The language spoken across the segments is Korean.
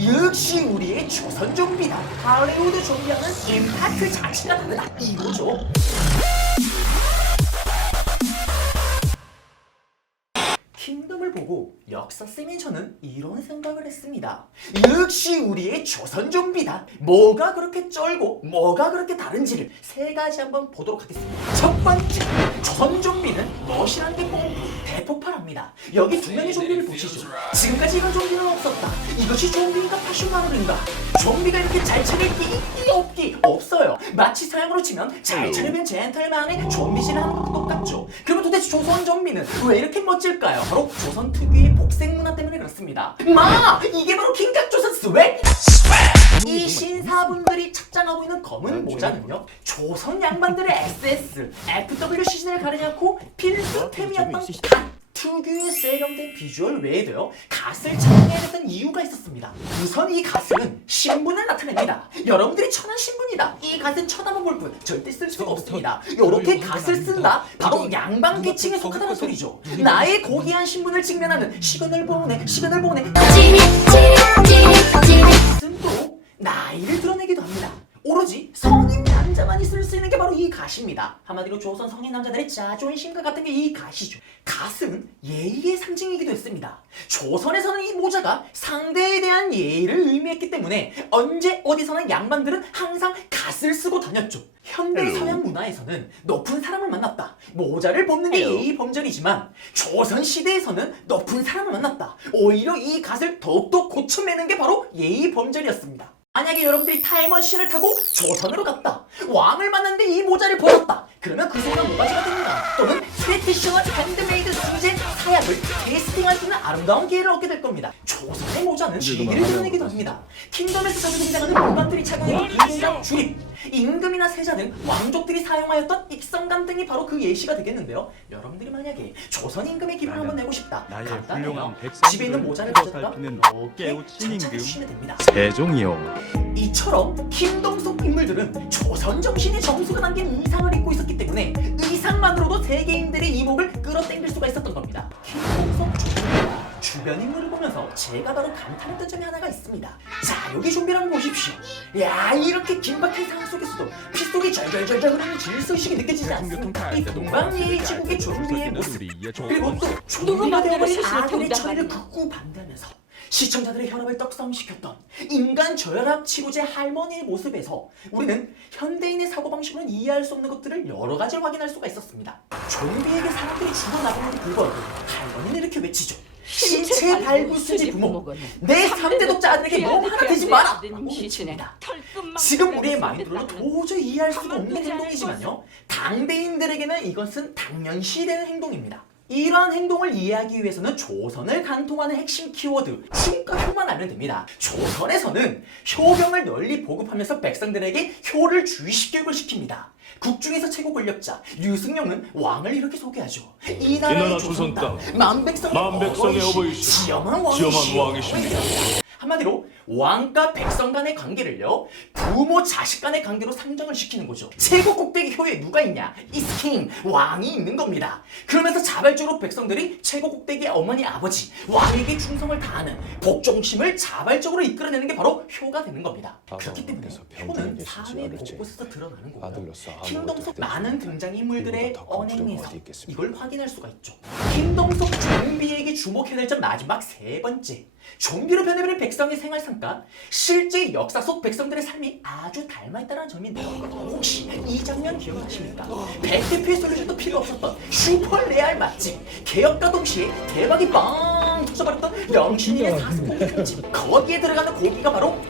역시 우리의 조선 좀비다. 할리우드 좀비와는 임팩트 자체가 다르다 이거죠. 킹덤을 보고 역사쌤인 저는 이런 생각을 했습니다. 역시 우리의 조선 좀비다. 뭐가 그렇게 쩔고 뭐가 그렇게 다른지를 세 가지 한번 보도록 하겠습니다. 첫 번째, 조선 좀비는 멋이란 게 pom프, 대폭발합니다. 여기 두 명의 좀비를 보시죠. 지금까지 이런 좀비는 없었다. 이것이 좀비인가 파슈마루인가? 좀비가 이렇게 잘 차릴 게 없기 없어요. 마치 서양으로 치면 잘 차리면 젠틀만의 좀비질을 하는 것도 똑같죠. 그러면 도대체 조선 좀비는 왜 이렇게 멋질까요? 바로 조선 특유의 복색 문화 때문에 그렇습니다. 이게 바로 킹각조선 스웩! 이 신사분들이 착장하고 있는 검은 모자는요, 조선 양반들의 SS, FW 시즌을 가리지 않고 필수템이었던 갓 특유의 세련된 비주얼 외에도요, 갓을 착용해야 했던 이유가 있었습니다. 우선 이 갓은 신분을 나타냅니다. 여러분들이 천한 신분이다. 이 갓은 쳐다만 볼 뿐 절대 쓸 수가 없습니다. 이렇게 갓을 쓴다, 바로 양반 계층에 속하다는 소리죠. 나의 고귀한 신분을 직면하는 시간을 보내 갓은 또 나이를 드러내기도 합니다. 오로지 성인 남자만이 쓸 수 있는 게 바로 이 갓입니다. 한마디로 조선 성인 남자들의 자존심과 같은 게 이 갓이죠. 갓은 예의의 상징이기도 했습니다. 조선에서는 이 모자가 상대에 대한 예의를 의미했기 때문에 언제 어디서나 양반들은 항상 갓을 쓰고 다녔죠. 현대 서양 문화에서는 높은 사람을 만났다, 모자를 벗는 게 예의 범절이지만 조선 시대에서는 높은 사람을 만났다, 오히려 이 갓을 더욱더 고쳐매는 게 바로 예의 범절이었습니다. 만약에 여러분들이 타임머신을 타고 조선으로 갔다, 왕을 만났는데 이 모자를 벗었다, 그러면 그 순간 뭐가지가 됩니다. 또는 트레디셔널 핸드메이드 수제 사약을 테이스팅할 수 있는 아름다운 기회를 얻게 될 겁니다. 조선의 모자는 예의를 드러내기도 합니다. 킹덤에서 자주 등장하는 물관들이 착용하는 임금과 주립, 임금이나 세자 등 왕족들이 사용하였던 입성감 등이 바로 그 예시가 되겠는데요. 여러분들이 만약에 조선 임금의 기분을 한번 내고 싶다, 간단해요. 집에 있는 모자를 가져다가 이렇게 장착해주시면 됩니다. 세종이요. 이처럼 킹덤 속 인물들은 조선 정신의 정수가 담긴 의상을 입고 있었기 때문에 의상만으로도 세계인들의 이목을 끌어당길 수가 있었던 겁니다. 킹덤 속 조선과 주변 인물을 보면서 제가 바로 감탄했던 점이 하나가 있습니다. 자, 여기 좀비를 한번 보십시오. 야, 이렇게 긴박한 상황 속에서도 핏속이 절절절절 흐르는 질서의식이 느껴지지 않습니까? 이 동방예의 제국의 좀비의 모습, 그리고 또 좀비가 되어버린 아들의 처리를 극구 반대하면서 시청자들의 혈압을 떡상시켰던 인간 저혈압 치료제 할머니의 모습에서 우리는 현대인의 사고방식으로는 이해할 수 없는 것들을 여러 가지를 확인할 수가 있었습니다. 좀비에게 사람들이 죽어나가는데 불구하고 할머니는 이렇게 외치죠. 신체 발굴수지 부모, 내 3대 독자 아들에게 뭐 하나 되지 마라! 라고 외칩니다. 지금 우리의 마인드로는 도저히 이해할 수가 없는 행동이지만요, 당대인들에게는 이것은 당연시되는 행동입니다. 이러한 행동을 이해하기 위해서는 조선을 관통하는 핵심 키워드 충과효만 알면 됩니다. 조선에서는 효병을 널리 보급하면서 백성들에게 효를 주의식 교육을 시킵니다. 국중에서 최고 권력자 류승룡은 왕을 이렇게 소개하죠. 이 나라의 조선 땅 만백성의 어버이시 지엄한 왕이시. 한마디로 왕과 백성 간의 관계를요, 부모 자식 간의 관계로 상정을 시키는 거죠. 최고 꼭대기 효에 누가 있냐? 이스킹, 왕이 있는 겁니다. 그러면서 자발적으로 백성들이 최고 꼭대기의 어머니 아버지 왕에게 충성을 다하는 복종심을 자발적으로 이끌어내는 게 바로 효가 되는 겁니다. 그렇기 때문에 효는 사회 곳곳에서 드러나는 거고요. 킹덤 속 많은 등장인물들의 언행에서 이걸 확인할 수가 있죠. 킹덤 속 좀비에게 주목해야 될 점 마지막 세 번째, 좀비로 변해버린 백성의 생활 상과 실제 역사 속 백성들의 삶이 아주 닮아있다는 점인데요. 혹시 이 장면 기억나십니까? 100대표의 솔루션도 필요 없었던 슈퍼 레알 맛집, 개혁과 동시에 대박이 빵 터져버렸던 명신이의 사슴고기 흠집, 거기에 들어가는 고기가 바로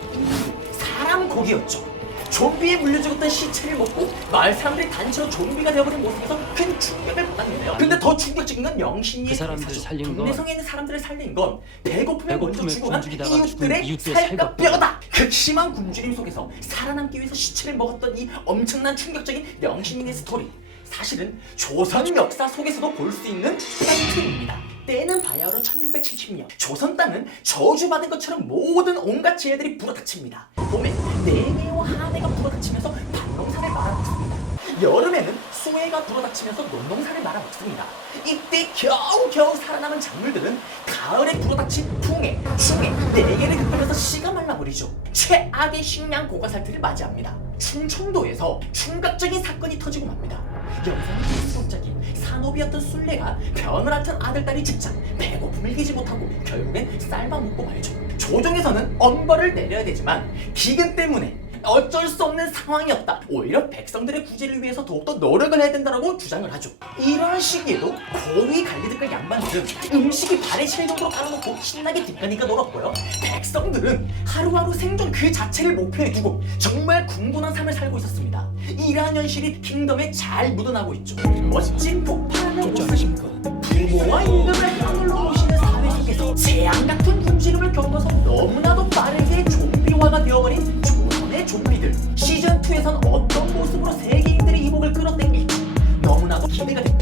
사람 고기였죠. 좀비에 물려 죽었던 시체를 먹고 마을 사람들이 단체로 좀비가 되어버린 모습에서 큰 충격을 받았는데요. 근데 더 충격적인 건 영신이의 대사죠. 동네성에 있는 사람들을 살린 건 배고픔에 먼저 죽어간 이웃들의 살과 뼈다. 극심한 굶주림 속에서 살아남기 위해서 시체를 먹었던 이 엄청난 충격적인 영신이의 스토리, 사실은 조선 역사 속에서도 볼 수 있는 팩트입니다. 때는 바야흐로 1670년, 조선 땅은 저주받은 것처럼 모든 온갖 재해들이 불어닥칩니다. 봄에 냉해와 한해가 불어닥치면서 밭농사를 말아먹습니다. 여름에는 수해가 불어닥치면서 논농사를 말아먹습니다. 이때 겨우겨우 살아남은 작물들은 가을에 불어닥친 풍해, 추해, 냉해를 겪으면서 씨가 말이죠. 최악의 식량 고가 사태를 맞이합니다. 충청도에서 충격적인 사건이 터지고 맙니다. 영상이 기술적인 산업이었던 순례가 변을 앓던 아들딸이 죽자 배고픔을 이기지 못하고 결국엔 쌀만 먹고 말죠. 조정에서는 엄벌을 내려야 되지만 기근 때문에 어쩔 수 없는 상황이었다. 오히려 백성들의 구제를 위해서 더욱더 노력을 해야 된다고 주장을 하죠. 이러한 시기에도 고위 관리들과 양반들은 음식이 발에 칠 정도로 깔아놓고 신나게 뒷가니까 놀았고요. 백성들은 하루하루 생존 그 자체를 목표에 두고 정말 궁분한 삶을 살고 있었습니다. 이러한 현실이 킹덤에 잘 묻어나고 있죠. 멋진 폭발하는 모습, 부모와 임금을 하늘로 모시는 사회 속에서 재앙 같은 군지름을 겪어서 너무나도 빠르게 좀비화가 되어버린 조선의 좀비들. 시즌2에선 어떤 모습으로 세계인들의 이목을 끌어당길지 너무나도 기대가 됩니다.